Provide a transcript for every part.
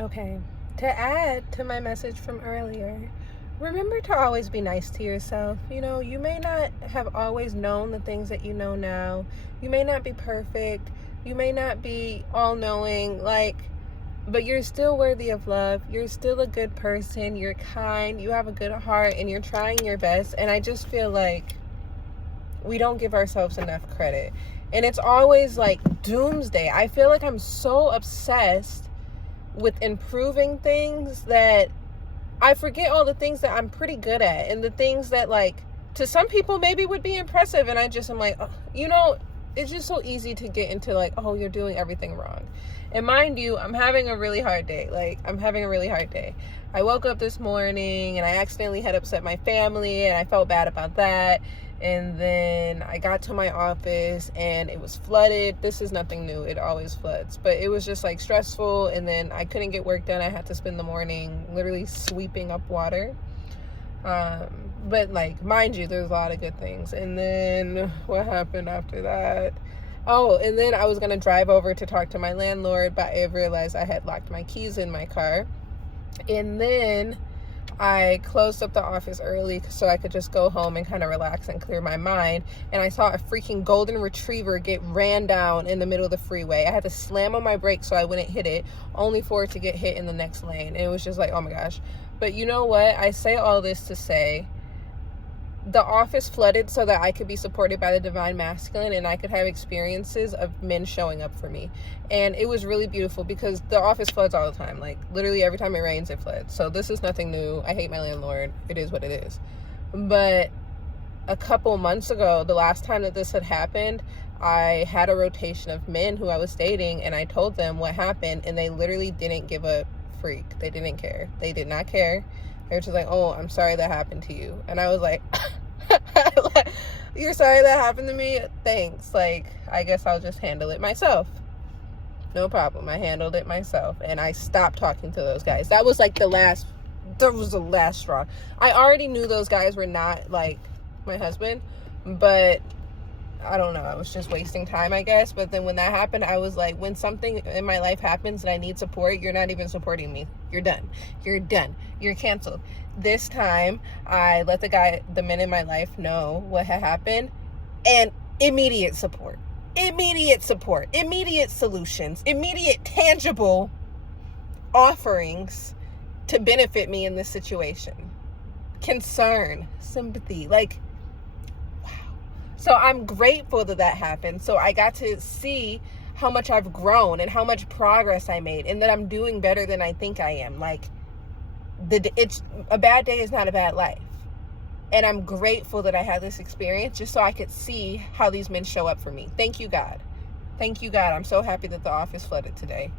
Okay, to add to my message from earlier, remember to always be nice to yourself. You may not have always known the things that you know now. You may not be perfect. You may not be all-knowing, but you're still worthy of love. You're still a good person. You're kind. You have a good heart, and you're trying your best. And I just feel like we don't give ourselves enough credit. And it's always like doomsday. I feel like I'm so obsessed with improving things that I forget all the things that I'm pretty good at, and the things that, to some people maybe would be impressive, and I'm like, it's just so easy to get into you're doing everything wrong. And mind you, I'm having a really hard day. I woke up this morning and I accidentally had upset my family, and I felt bad about that. And then I got to my office and it was flooded. This is nothing new. It always floods. But it was just stressful, and then I couldn't get work done. I had to spend the morning literally sweeping up water. But mind you, there's a lot of good things. And then what happened after that? Oh, and then I was going to drive over to talk to my landlord, but I realized I had locked my keys in my car. And then I closed up the office early so I could just go home and kind of relax and clear my mind. And I saw a freaking golden retriever get ran down in the middle of the freeway. I had to slam on my brakes so I wouldn't hit it, only for it to get hit in the next lane. And it was just oh my gosh. But you know what? I say all this to say the office flooded so that I could be supported by the divine masculine, and I could have experiences of men showing up for me. And it was really beautiful because the office floods all the time. Literally every time it rains, it floods. So this is nothing new. I hate my landlord. It is what it is. But a couple months ago, the last time that this had happened, I had a rotation of men who I was dating, and I told them what happened, and they literally didn't give a freak. They didn't care. They did not care. They were just oh, I'm sorry that happened to you. And I was like, you're sorry that happened to me? Thanks. I guess I'll just handle it myself. No problem. I handled it myself. And I stopped talking to those guys. That was the last straw. I already knew those guys were not my husband, but I don't know. I was just wasting time, I guess. But then when that happened, I was when something in my life happens and I need support, you're not even supporting me. You're done. You're done. You're canceled. This time, I let the men in my life know what had happened, and immediate support, immediate solutions, immediate tangible offerings to benefit me in this situation. Concern, sympathy, wow. So I'm grateful that happened. So I got to see how much I've grown and how much progress I made, and that I'm doing better than I think I am. It's a bad day is not a bad life. And I'm grateful that I had this experience just so I could see how these men show up for me. Thank you, God. Thank you, God. I'm so happy that the office flooded today.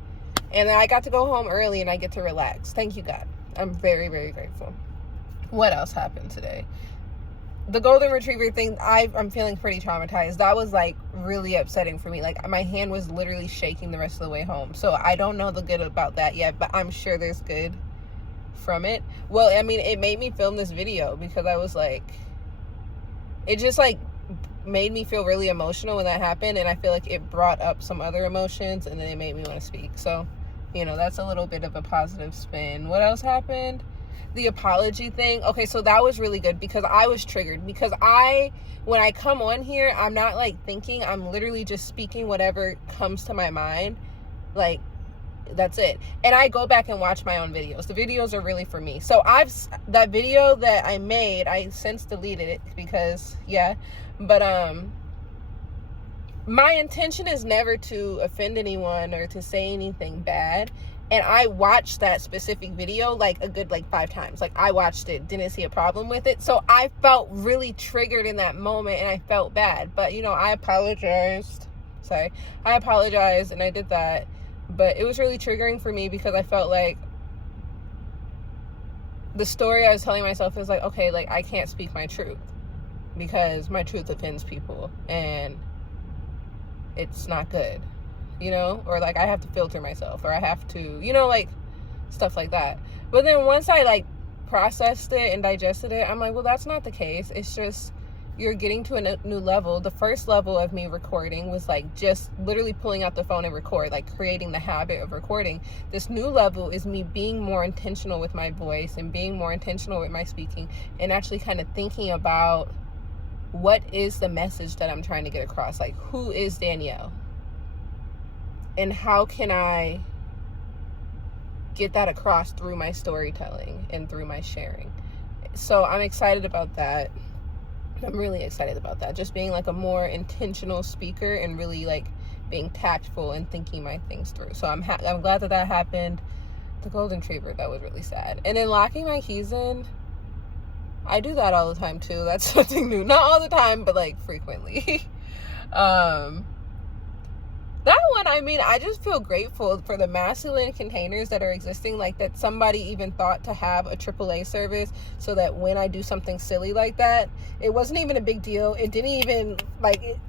And then I got to go home early and I get to relax. Thank you, God. I'm very, very grateful. What else happened today? The golden retriever thing, I'm feeling pretty traumatized. That was really upsetting for me. My hand was literally shaking the rest of the way home. So I don't know the good about that yet, but I'm sure there's good from it. Well, I mean, it made me film this video because I was it just made me feel really emotional when that happened, and I feel it brought up some other emotions, and then it made me want to speak. So, that's a little bit of a positive spin. What else happened? The apology thing. Okay, so that was really good because I was triggered, because when I come on here, I'm not thinking, I'm literally just speaking whatever comes to my mind. That's it. And I go back and watch my own videos. The videos are really for me. So that video that I made, I since deleted it because but my intention is never to offend anyone or to say anything bad. And I watched that specific video a good 5 times. I watched it, didn't see a problem with it. So I felt really triggered in that moment, and I felt bad. But I apologized. I apologized and I did that. But it was really triggering for me because I felt the story I was telling myself is okay, I can't speak my truth because my truth offends people and it's not good, or I have to filter myself, or I have to, stuff like that. But then once I processed it and digested it, I'm well, that's not the case. It's just, you're getting to a new level. The first level of me recording was like just literally pulling out the phone and record, like creating the habit of recording. This new level is me being more intentional with my voice and being more intentional with my speaking, and actually kind of thinking about what is the message that I'm trying to get across. Like, who is Danielle? And how can I get that across through my storytelling and through my sharing? So I'm excited about that. I'm really excited about that. Just being like a more intentional speaker and really like being tactful and thinking my things through. So I'm glad that happened. The golden retriever, that was really sad. And then locking my keys in, I do that all the time too. That's something new. Not all the time, but like frequently. That one, I mean, I just feel grateful for the masculine containers that are existing, like that somebody even thought to have a AAA service so that when I do something silly like that, it wasn't even a big deal. It didn't even, like,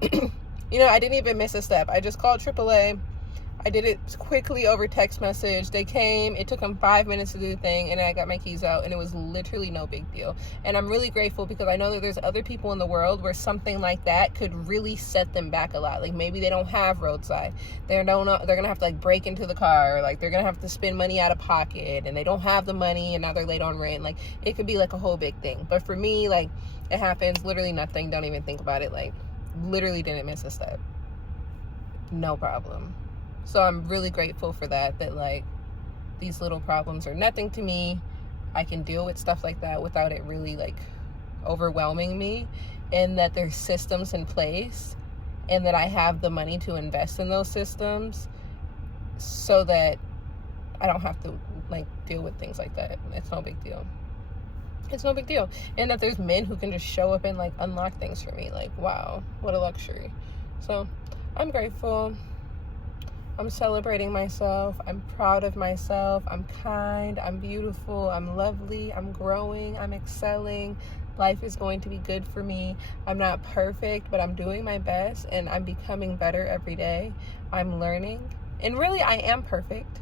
I didn't even miss a step. I just called AAA. I did it quickly over text message. They came. It took them 5 minutes to do the thing, and I got my keys out, and it was literally no big deal. And I'm really grateful because I know that there's other people in the world where something like that could really set them back a lot. Like maybe they don't have roadside. They're gonna have to like break into the car, or like they're gonna have to spend money out of pocket, and they don't have the money, and now they're late on rent. Like it could be like a whole big thing. But for me, like it happens. Literally nothing. Don't even think about it. Like literally didn't miss a step. No problem. So I'm really grateful for that like these little problems are nothing to me. I can deal with stuff like that without it really like overwhelming me, and that there's systems in place and that I have the money to invest in those systems so that I don't have to like deal with things like that. It's no big deal. It's no big deal. And that there's men who can just show up and like unlock things for me. Like, wow, what a luxury. So I'm grateful. I'm celebrating myself. I'm proud of myself. I'm kind. I'm beautiful. I'm lovely. I'm growing. I'm excelling. Life is going to be good for me. I'm not perfect, but I'm doing my best, and I'm becoming better every day. I'm learning. And really, I am perfect.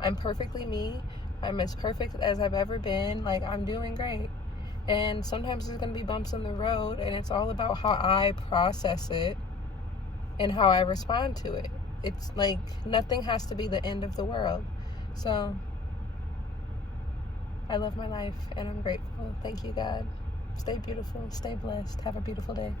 I'm perfectly me. I'm as perfect as I've ever been. Like, I'm doing great. And sometimes there's going to be bumps in the road, and it's all about how I process it and how I respond to it. It's like nothing has to be the end of the world. So I love my life and I'm grateful. Thank you, God. Stay beautiful. Stay blessed. Have a beautiful day.